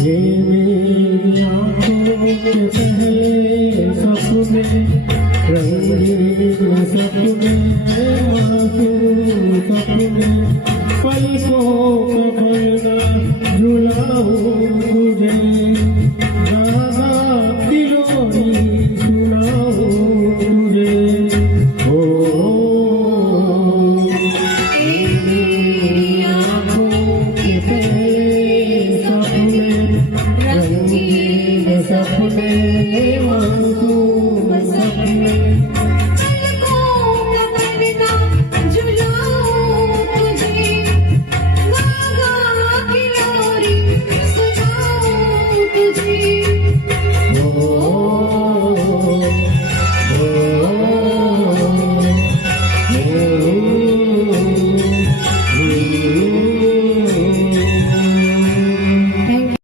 ये मेरी आँखों के पहले सपने, रंगीन सपने, मासूम सपने, पलकों पे पलना झुलाऊं तुझे, गाना दिलोनी सुनाऊं तुझे। ओ मेरी आँखों के पहले सपने, रंगीन सपने,